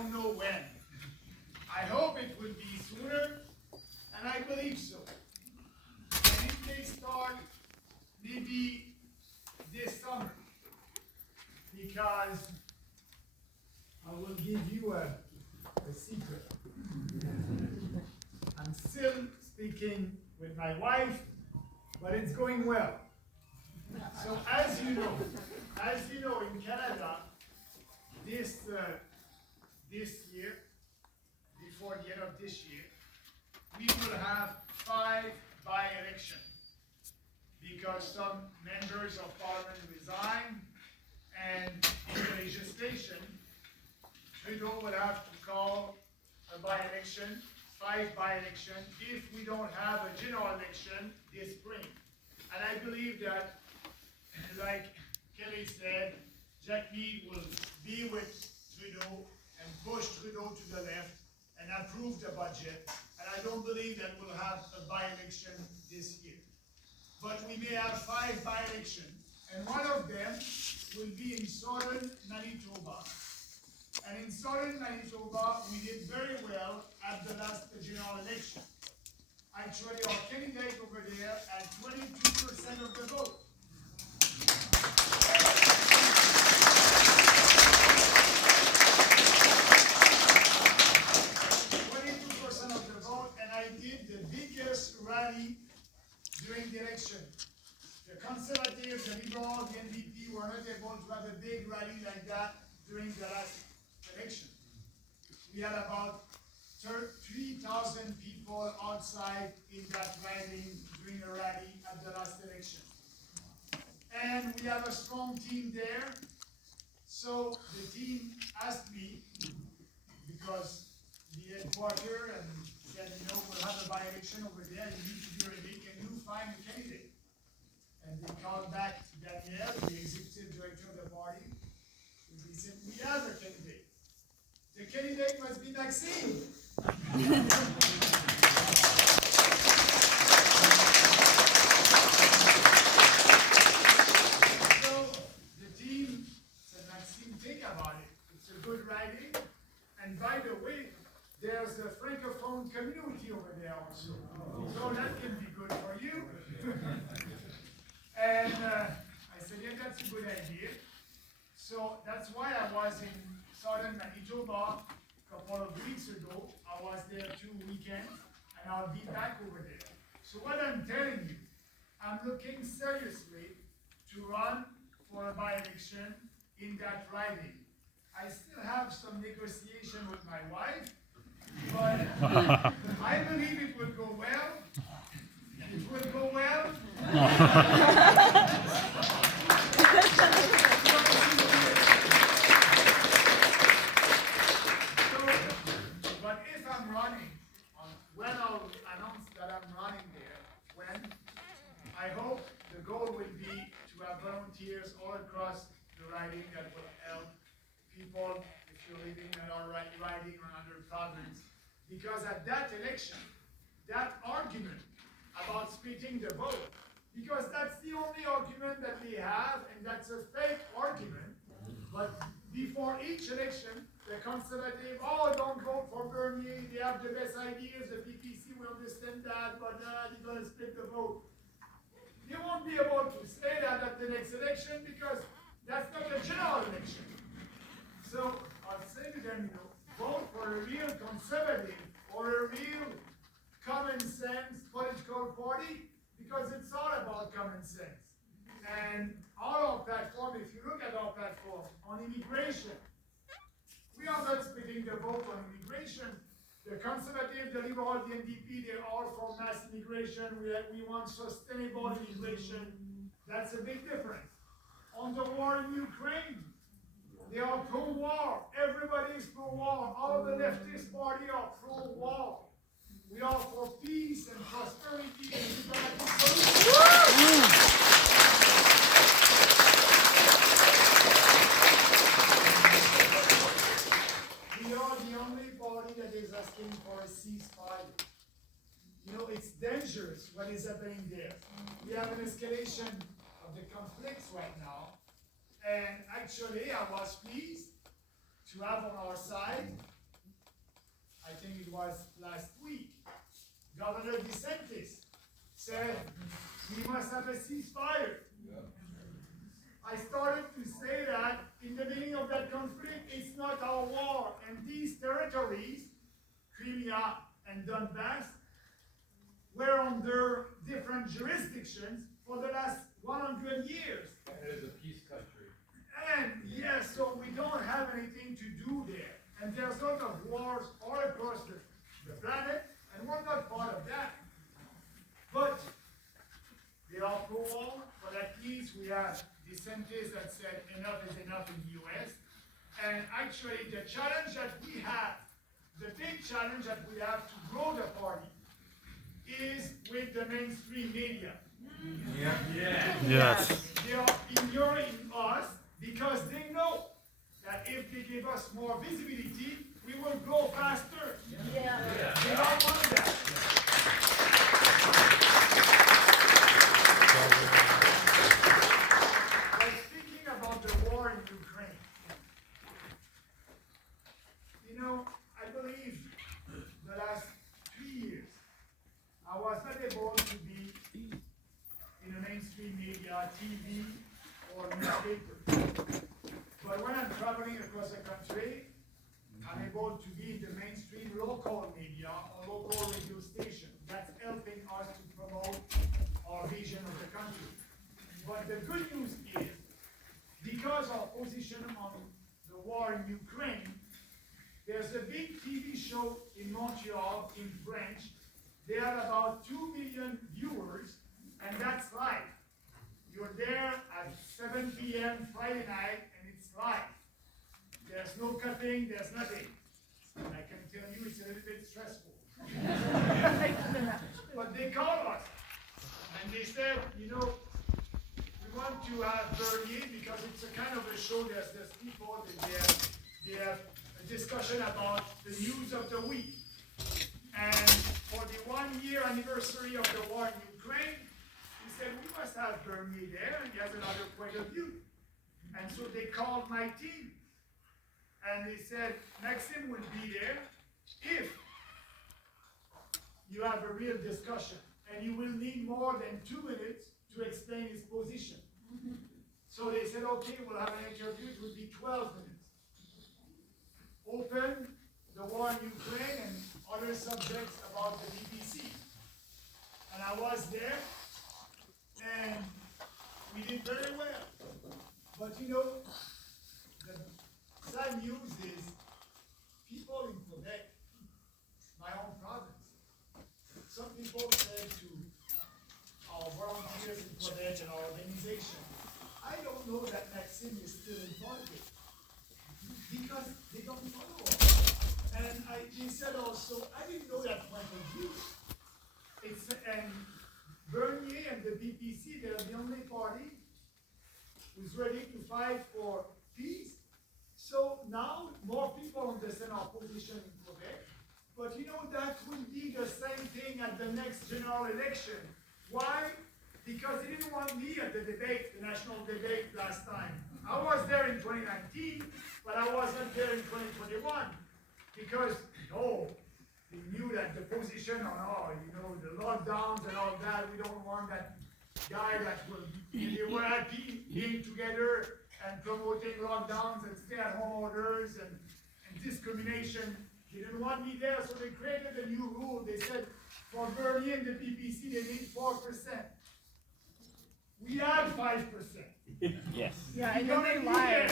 don't know when. I hope it will be sooner, and I believe so. And it may start maybe this summer, because I will give you a secret. I'm still speaking with my wife, but it's going well. So as you know, in Canada, this year, before the end of this year, we will have 5 by-elections because some members of parliament resign, and in the legislation, Trudeau will have to call a by-election, 5 by-elections, if we don't have a general election this spring. And I believe that, like Kelly said, Jack Mead will be with Trudeau and push Trudeau to the left and approve the budget. And I don't believe that we'll have a by-election this year. But we may have 5 by-elections, and one of them will be in southern Manitoba. And in southern Manitoba, we did very well at the last general election. Actually, our candidate over there had 22% of the vote. 22% of the vote, and I did the biggest rally during the election. The Conservatives, the Liberals, the NDP were not able to have a big rally like that during the last election. We had about 3,000 people outside in that riding during a rally at the last election. And we have a strong team there. So the team asked me, because the headquarters and said, we'll have a by-election over there, you need to be ready, can you find a candidate? And they called back Danielle, the executive director of the party, and they said, we have a candidate. The candidate must be Maxime. So the team said, Maxime, think about it. It's a good riding. And by the way, there's a Francophone community over there also. So that can be good for you. And I said, yeah, that's a good idea. So that's why I was in southern Manitoba a couple of weeks ago. I was there 2 weekends, and I'll be back over there. So what I'm telling you, I'm looking seriously to run for a by-election in that riding. I still have some negotiation with my wife, but I believe it will go well. It will go well. But if I'm running, when I'll announce that I'm running there, I hope the goal will be to have volunteers all across the riding that will help people if you're living and are riding on other province. Because at that election, that argument about splitting the vote, because that's the only argument that they have, and that's a fake argument. But before each election, the Conservative, don't vote for Bernier, they have the best ideas, the PPC will understand that, but they're going to split the vote. You won't be able to say that at the next election, because that's not a general election. So I'll say to them, vote for a real conservative or a real common sense political party, because it's all about common sense. And our platform, if you look at our platform on immigration, we are not splitting the vote on immigration. The Conservative, the Liberal, the NDP, they're all for mass immigration. We want sustainable immigration. That's a big difference. On the war in Ukraine, they are pro-war. Everybody is pro-war. All the leftist party are pro-war. We are for peace and prosperity and diplomatic solutions. We are the only party that is asking for a ceasefire. It's dangerous what is happening there. We have an escalation of the conflicts right now. And actually, I was pleased to have on our side think it was last week, Governor DeSantis said we must have a ceasefire. I started to say that in the beginning of that conflict, it's not our war, and these territories, Crimea and Donbass, were under different jurisdictions for the last 100 years. And it is a peace country. And yes, so we don't have anything to do there. And there's lots of wars all across the planet, and we're not part of that. But they are pro-war, but at least we have DeSantis that said enough is enough in the US. And actually the challenge that we have, the big challenge that we have to grow the party is with the mainstream media. Yes. They are ignoring us because they know that if they give us more visibility, we will grow faster. They don't want that. But speaking about the war in Ukraine, you know, I believe the last 3 years, I was not able to be in the mainstream media, TV, or newspaper. But when I'm traveling across the country, I'm able to be in the mainstream local media or local radio station. That's helping us to promote our vision of the country. But the good news is, because our position on the war in Ukraine, there's a big TV show in Montreal in French. They have about 2 million viewers, and that's live. You're there at 7 p.m. Friday night, and it's live. There's no cutting, there's nothing. And I can tell you it's a little bit stressful. But they called us, and they said, you know, we want to have Bernier because it's a kind of a show, there's people, they have a discussion about the news of the week. And for the 1-year anniversary of the war in Ukraine, he said, we must have Bernier there, and he has another point of view. And so they called my team, and they said, Maxime will be there if you have a real discussion, and you will need more than 2 minutes to explain his position. So they said, okay, we'll have an interview, it will be 12 minutes. Open the war in Ukraine and other subjects about the BBC. And I was there, and we did very well. But you know, the sad news is people in Quebec, my own province, some people said to our volunteers in Quebec and our organization, I don't know that Maxime is still in politics because they don't follow us. And they said also, I didn't know that point of view. And Bernier and the BPC, they're the only party who's ready to fight for peace. So now more people understand our position in Quebec. But you know, that will be the same thing at the next general election. Why? Because they didn't want me at the debate, the national debate last time. I was there in 2019, but I wasn't there in 2021. Because, they knew that the position on, the lockdowns and all that, we don't want that guy that will, they were happy being together and promoting lockdowns and stay-at-home orders and discrimination. They didn't want me there, so they created a new rule. They said, for Bernier and the BBC, they need 4%. We have 5%. Yes. Yeah, and then they lied.